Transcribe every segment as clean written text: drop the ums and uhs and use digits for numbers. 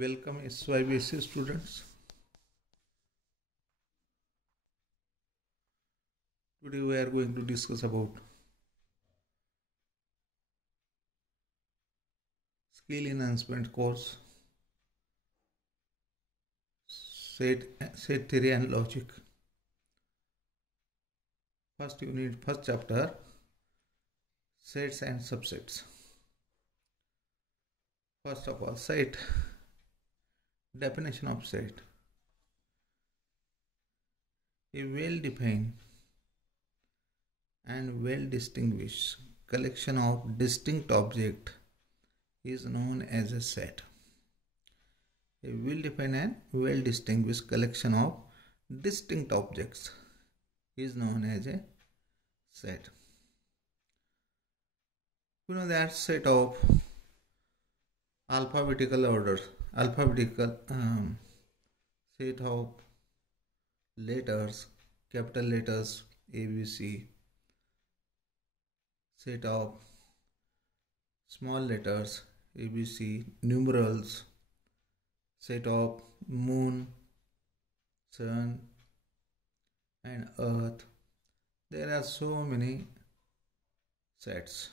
Welcome SYBSC students. Today we are going to discuss about skill enhancement course, set theory and logic. First unit, first chapter, sets and subsets. First of all, set. Definition of set. A well-defined and well-distinguished collection of distinct objects is known as a set. A well-defined and well-distinguished collection of distinct objects is known as a set. You know that set of alphabetical order, set of letters, capital letters A, B, C, set of small letters A, B, C, numerals, set of moon, sun and earth. There are so many sets.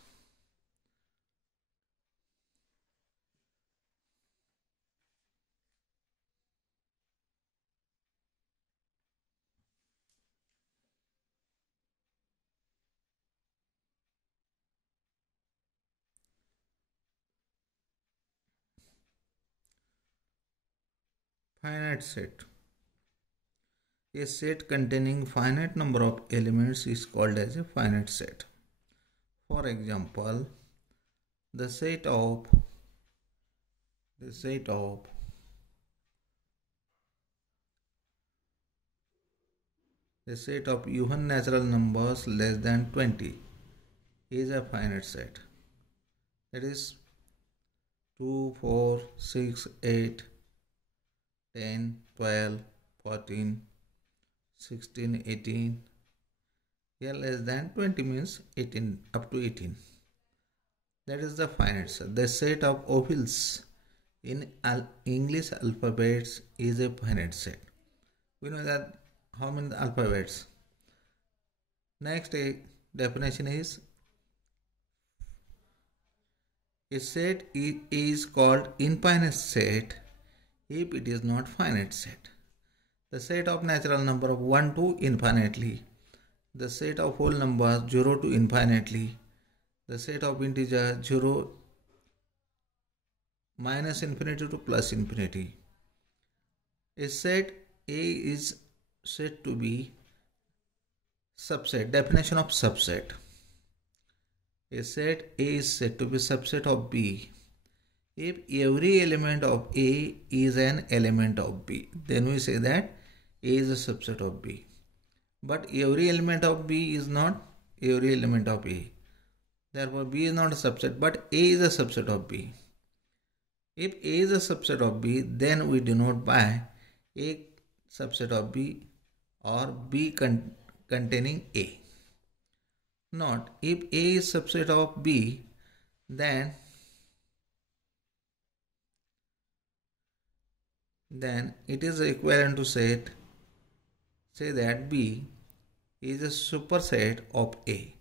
Finite set. A set containing finite number of elements is called as a finite set. For example, the set of even natural numbers less than 20 is a finite set. That is 2, 4, 6, 8, 10, 12, 14, 16, 18. Here less than 20 means 18, up to 18. That is the finite set. The set of vowels in English alphabets is a finite set. We know that how many alphabets. Next definition is a set is called infinite set if it is not finite set. The set of natural number of 1 to infinitely, the set of whole numbers 0 to infinitely, the set of integer 0 minus infinity to plus infinity. A set A is said to be subset. Definition of subset. A set A is said to be subset of B if every element of A is an element of B. Then we say that A is a subset of B. But every element of B is not every element of A. Therefore, B is not a subset, but A is a subset of B. If A is a subset of B, then we denote by A subset of B or B containing A. Not if A is subset of B, then it is equivalent to say that B is a superset of A.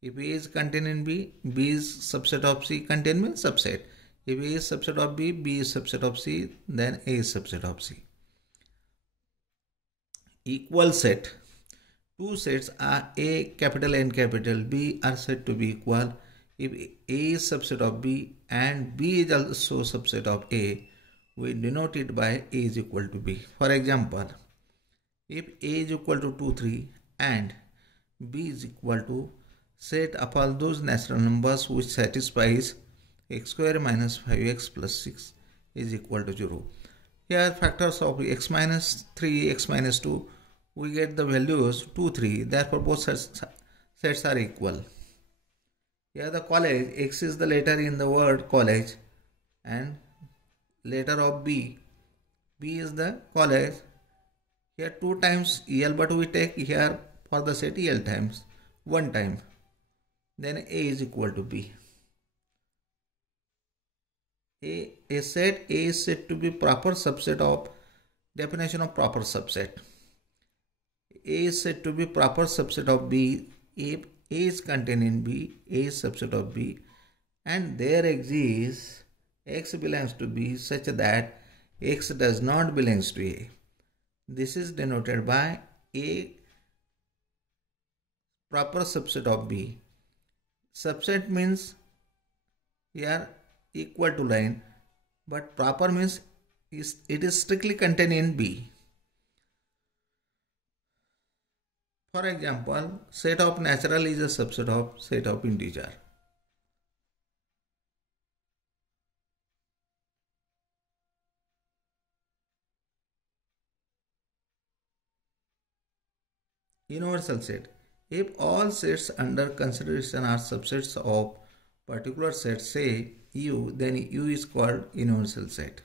If A is contained in B, B is subset of C, contained means subset. If A is subset of B, B is subset of C, then A is subset of C. Equal set. Two sets are A capital and capital B are said to be equal if A is subset of B and B is also subset of A. We denote it by A is equal to B. For example, if A is equal to 2, 3 and B is equal to set of all those natural numbers which satisfies x square minus 5x plus 6 is equal to 0. Here factors of x minus 3, x minus 2, we get the values 2, 3. Therefore, both sets are equal. Here the college, X is the letter in the word college and letter of B. B is the college. Here 2 times EL, but we take here for the set EL times 1 time. Then A is equal to B. A set A is said to be proper subset of, definition of proper subset. A is said to be proper subset of B if A is contained in B, A is subset of B, and there exists X belongs to B such that X does not belongs to A. This is denoted by A proper subset of B. Subset means here equal to line, but proper means it is strictly contained in B. For example, set of natural is a subset of set of integer. Universal set. If all sets under consideration are subsets of particular set, say U, then U is called universal set.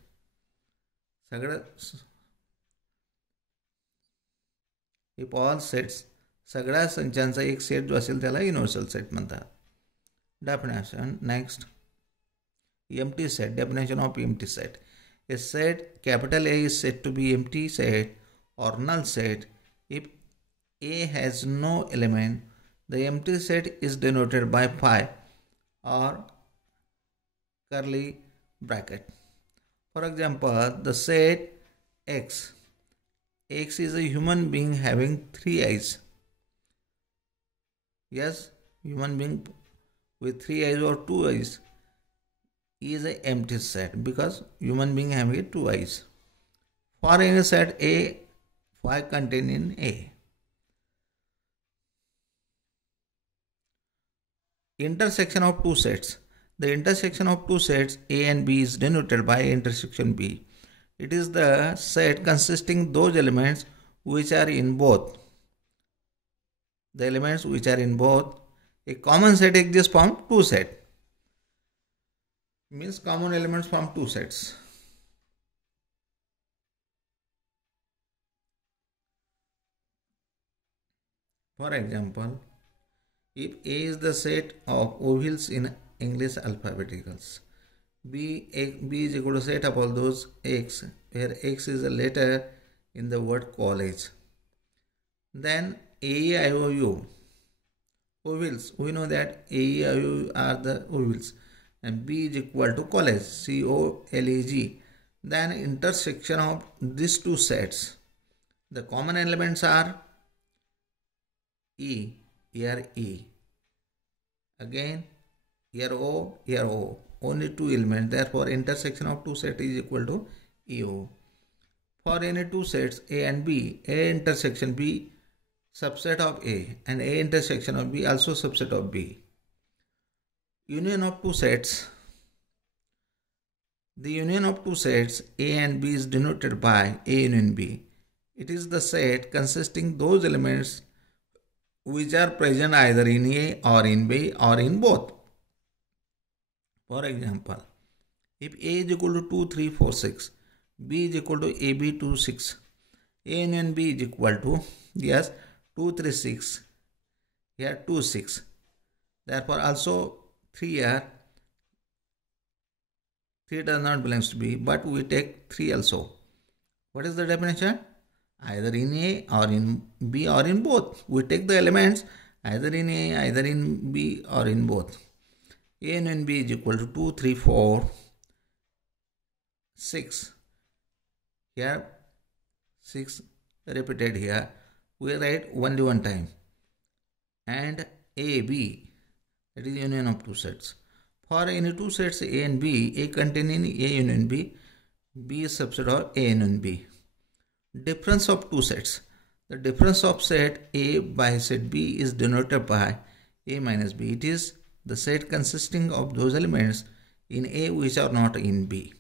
If all sets, सगळ्या संचांचा एक set जो असेल त्याला universal set म्हणतात. Definition. Next, empty set. Definition of empty set. A set capital A is said to be empty set or null set if A has no element. The empty set is denoted by phi or curly bracket. For example, the set X. X is a human being having 3 eyes. Yes, human being with 3 eyes or 2 eyes is an empty set because human being having 2 eyes. For any set A, phi contained in A. Intersection of two sets. The intersection of two sets A and B is denoted by intersection B. It is the set consisting those elements which are in both. The elements which are in both. A common set exists from two sets. Means common elements from two sets. For example, if A is the set of vowels in English alphabeticals, B is equal to set of all those X, where X is a letter in the word college. Then A, E, I, O, U. Vowels, we know that A, E, I, O, U are the vowels. And B is equal to college, C-O-L-E-G. Then intersection of these two sets. The common elements are E, here E. Again, here O, here O. Only two elements. Therefore, intersection of two sets is equal to EO. For any two sets A and B, A intersection B subset of A and A intersection of B also subset of B. Union of two sets. The union of two sets A and B is denoted by A union B. It is the set consisting those elements which are present either in A or in B or in both. For example, if A is equal to 2, 3, 4, 6, B is equal to AB 2, 6, A union B is equal to, yes, 2, 3, 6, here 2, 6. Therefore, also 3 here, 3 does not belong to B, but we take 3 also. What is the definition? Either in A or in B or in both. We take the elements either in A, either in B or in both. A union B is equal to 2, 3, 4, 6. Here 6 repeated here. We write only one time. And A, B, that is union of two sets. For any two sets A and B, A containing A union B, B is subset of A union B. Difference of two sets. The difference of set A by set B is denoted by A minus B. It is the set consisting of those elements in A which are not in B.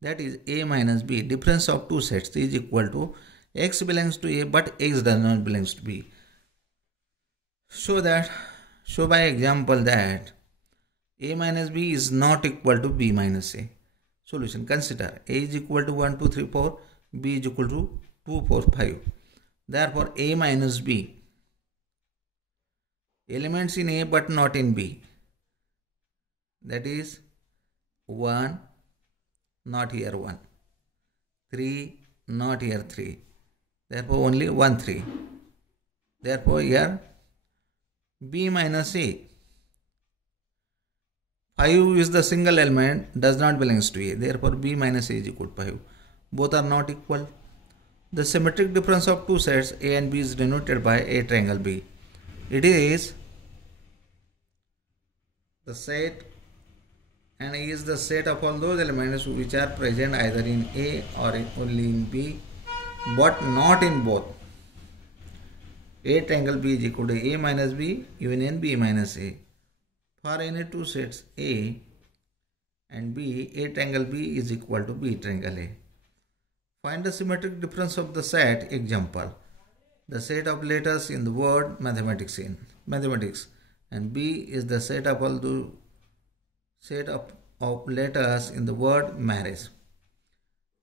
That is A minus B. Difference of two sets is equal to X belongs to A but X does not belong to B. Show by example that A minus B is not equal to B minus A. Solution. Consider A is equal to 1, 2, 3, 4. B is equal to 2, 4, 5. Therefore, A minus B. Elements in A but not in B. That is 1, not here 1. 3, not here 3. Therefore only 1, 3. Therefore here B minus A. 5 is the single element, does not belongs to A. Therefore B minus A is equal to 5. Both are not equal. The symmetric difference of two sets A and B is denoted by A triangle B. It is the set, and A is the set of all those elements which are present either in A or only in B, but not in both. A triangle B is equal to A minus B union B minus A. For any two sets A and B, A triangle B is equal to B triangle A. Find the symmetric difference of the set. Example: the set of letters in the word mathematics and B is the set of all the set of letters in the word marriage.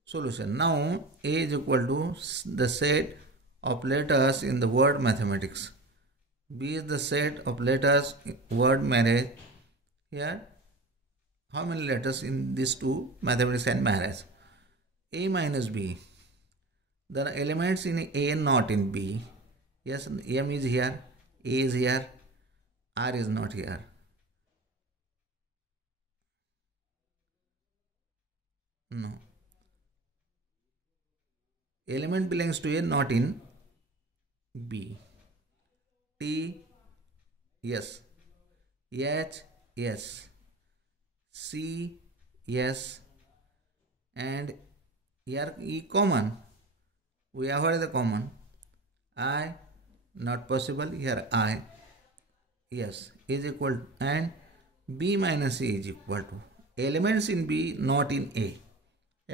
Solution: now A is equal to the set of letters in the word mathematics. B is the set of letters in word marriage. Here, how many letters in these two, mathematics and marriage? A minus B. The elements in A not in B. Yes, M is here, A is here, R is not here. No. Element belongs to A, not in B. T, yes. H, yes. C, yes. And here E common. We avoid the common. I, not possible. Here I, yes, is equal to, and B minus A is equal to. Elements in B not in A.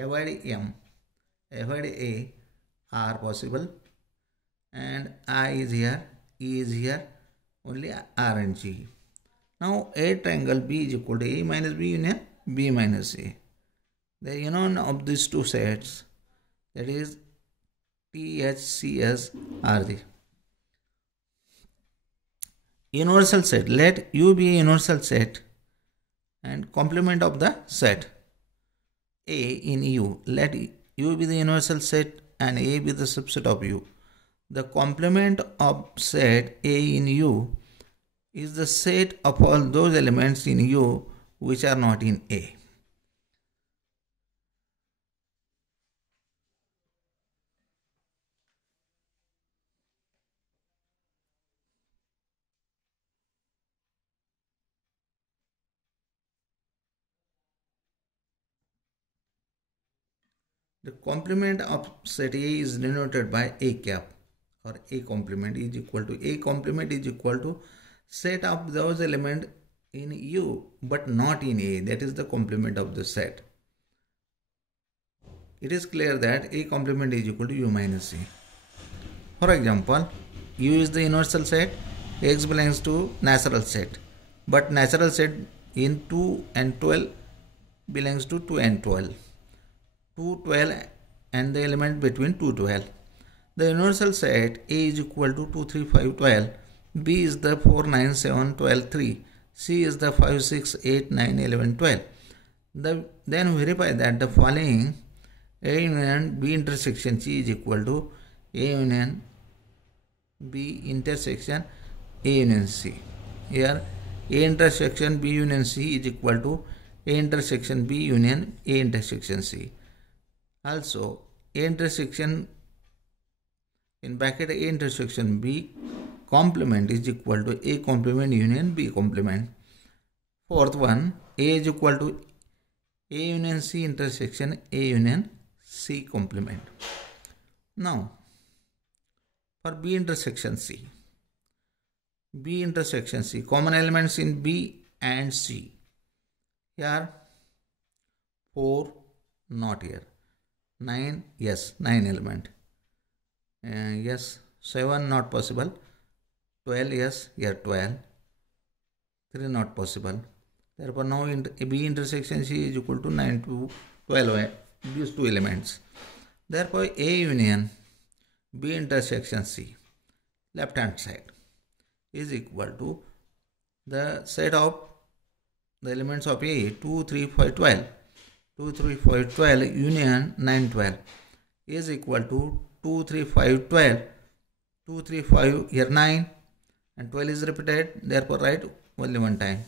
Avoid M. Avoid A are possible. And I is here, E is here, only R and G. Now A triangle B is equal to A minus B union B minus A. The union of these two sets, that is THCS, are the universal set. Let U be a universal set and complement of the set A in U. Let U be the universal set and A be the subset of U. The complement of set A in U is the set of all those elements in U which are not in A. The complement of set A is denoted by A cap, or A complement is equal to set of those elements in U but not in A. That is the complement of the set. It is clear that A complement is equal to U minus A. For example, U is the universal set, X belongs to natural set, but natural set in 2 and 12 belongs to 2 and 12. 2, 12 and the element between 2, 12. The universal set A is equal to 2, 3, 5, 12. B is the 4, 9, 7, 12, 3. C is the 5, 6, 8, 9, 11, 12. Then verify that the following A union B intersection C is equal to A union B intersection A union C. Here A intersection B union C is equal to A intersection B union A intersection C. Also, A intersection in bracket A intersection B complement is equal to A complement union B complement. Fourth one, A is equal to A union C intersection A union C complement. Now, for B intersection C. B intersection C, common elements in B and C. Here 4, not here. 9, yes, 9 element. Yes, 7 not possible. 12, yes, here 12. 3 not possible. Therefore, now B intersection C is equal to 9 to 12, these two elements. Therefore, A union B intersection C, left hand side, is equal to the set of the elements of A, 2, 3, 5, 12. 2, 3, 5, 12 union 9, 12 is equal to 2, 3, 5, 12. 2, 3, 5 here 9 and 12 is repeated, therefore write only one time.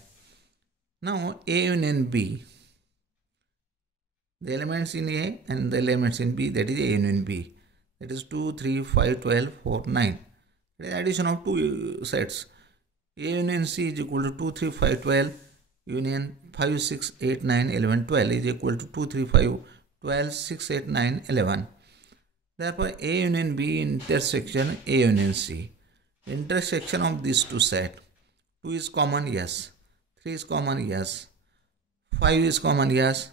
Now A union B, the elements in A and the elements in B, that is A union B, that is 2, 3, 5, 12, 4, 9. That is addition of two sets. A union C is equal to 2, 3, 5, 12 union 5, 6, 8, 9, 11, 12 is equal to 2, 3, 5, 12, 6, 8, 9, 11. Therefore, A union B intersection A union C. Intersection of these two sets. 2 is common, yes. 3 is common, yes. 5 is common, yes.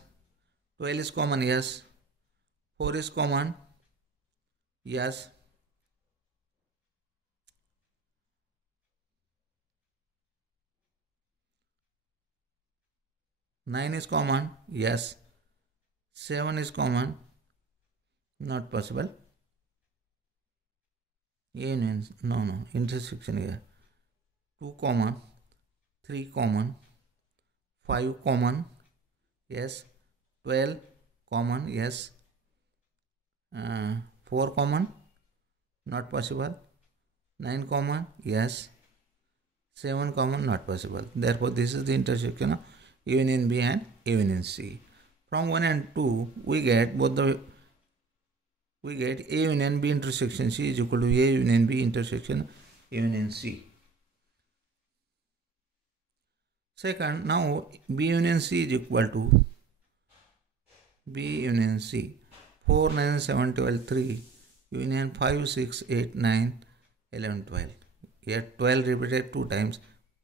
12 is common, yes. 4 is common, yes. 9 is common, yes. 7 is common, not possible. Union, no, intersection here. 2 common, 3 common, 5 common, yes. 12 common, yes. 4 common, not possible. 9 common, yes. 7 common, not possible. Therefore, this is the intersection of A union B and A union C. From 1 and 2, we get A union B intersection C is equal to A union B intersection A union C. Second, now B union C is equal to B union C. 4, 9, 7, 12, 3 union 5, 6, 8, 9, 11, 12. Here 12 repeated 2 times.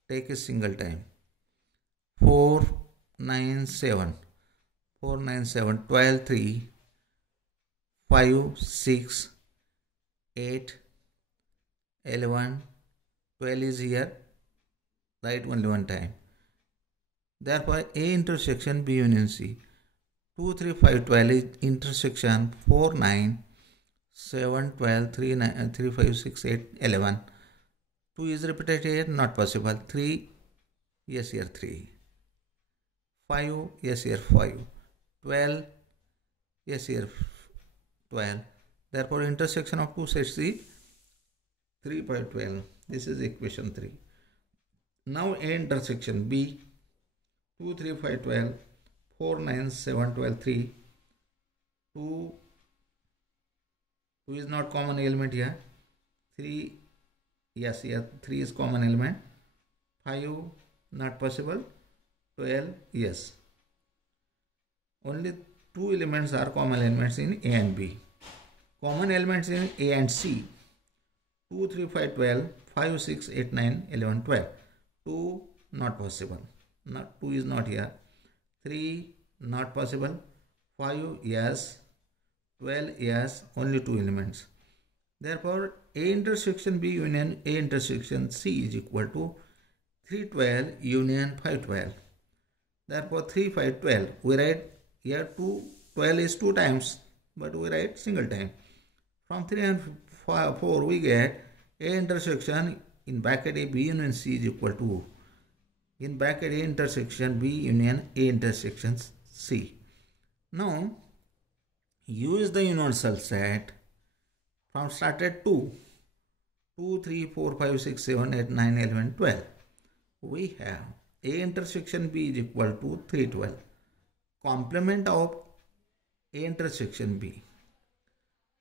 Take a single time. 4, 9, 7. 4, 9, 7, 12, 3, 5, 6, 8, 11, 12 is here. Write only one time. Therefore, A intersection B union C. 2, 3, 5, 12 is intersection 4, 9, 7, 12, 3, 9, 3, 5, 6, 8, 11. 2 is repeated here, not possible. 3, yes, here 3. 5, yes, here 5. 12, yes, here 12. Therefore, intersection of two sets is 3 by 12. This is equation 3. Now, A intersection B. 2, 3, 5, 12. 4, 9, 7, 12, 3. 2 is not common element here. 3, yes, here 3 is common element. 5, not possible. 12, yes. Only 2 elements are common elements in A and B. Common elements in A and C. 2, 3, 5, 12, 5, 6, 8, 9, 11, 12. 2, not possible. 2 is not here. 3, not possible. 5, yes. 12, yes. Only 2 elements. Therefore, A intersection B union A intersection C is equal to 3, 12 union 5, 12. Therefore, 3, 5, 12. We write here 2, 12 is 2 times, but we write single time. From 3 and 4, we get A intersection in bracket A B union C is equal to in bracket A intersection B union A intersection C. Now, use the universal set from started 2, 3, 4, 5, 6, 7, 8, 9, 11, 12. We have A intersection B is equal to 3, 12. Complement of A intersection B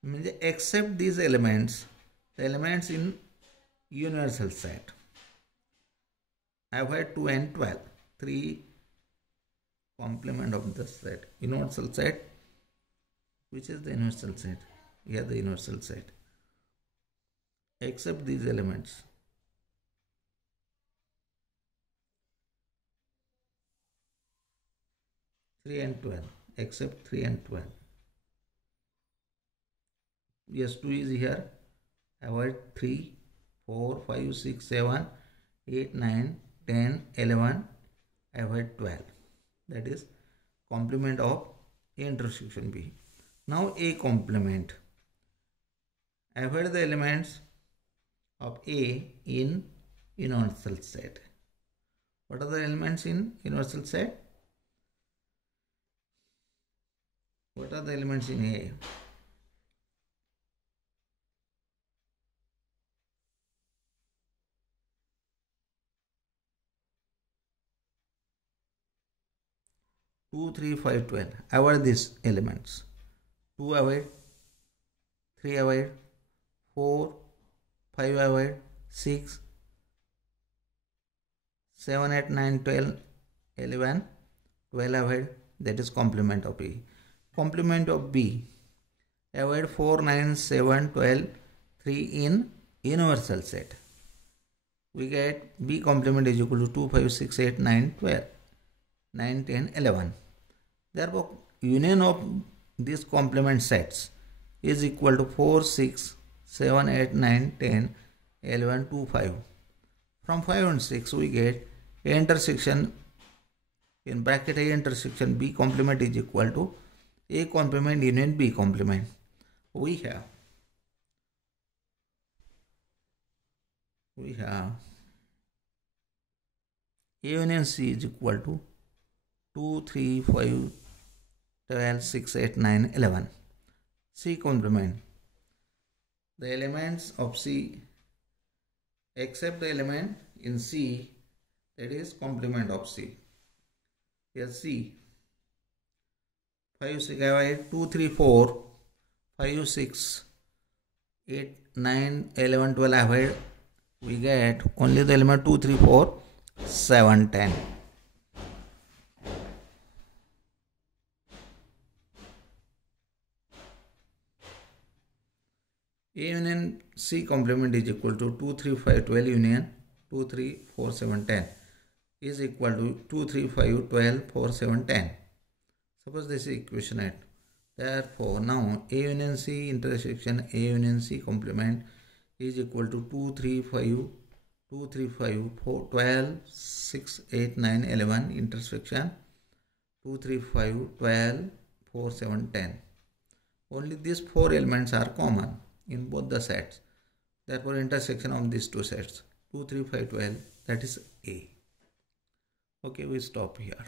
means except these elements, the elements in universal set. I have had 2 and 12. 3 complement of the set. Universal set. Which is the universal set? Here the universal set. Except these elements. Three and 12. Except 3 and 12. Yes, 2 is here. Avoid 3, 4, 5, 6, 7, 8, 9, 10, 11. Avoid 12. That is complement of A intersection B. Now A complement. Avoid the elements of A in universal set. What are the elements in universal set? What are the elements in A? 2, 3, 5, 12. Avoid these elements. 2 avoid, 3 avoid, 4, 5 avoid, 6, 7, 8, 9, 12, 11, 12 avoid. That is complement of A. Complement of B. Avoid 4, 9, 7, 12, 3 in universal set. We get B complement is equal to 2, 5, 6, 8, 9, 12, 9, 10, 11. Therefore, union of these complement sets is equal to 4, 6, 7, 8, 9, 10, 11, 2, 5. From 5 and 6 we get A intersection, in bracket A intersection B complement is equal to A complement union B complement. We have A union C is equal to 2, 3, 5, 12, 6, 8, 9, 11. C complement. The elements of C except the element in C that is complement of C. Here C 5, 6, 2, 3, 4, 5, 6, 8, 9, 11, 12 avoid. We get only the element 2, 3, 4, 7, 10. A union C complement is equal to 2, 3, 5, 12 union 2, 3, 4, 7, 10 is equal to 2, 3, 5, 12, 4, 7, 10. Suppose this is equation 8. Therefore, now A union C intersection A union C complement is equal to 2, 3, 5, 2, 3, 5, 4, 12, 6, 8, 9, 11 intersection 2, 3, 5, 12, 4, 7, 10. Only these 4 elements are common in both the sets. Therefore, intersection of these two sets 2, 3, 5, 12, that is A. Okay, we stop here.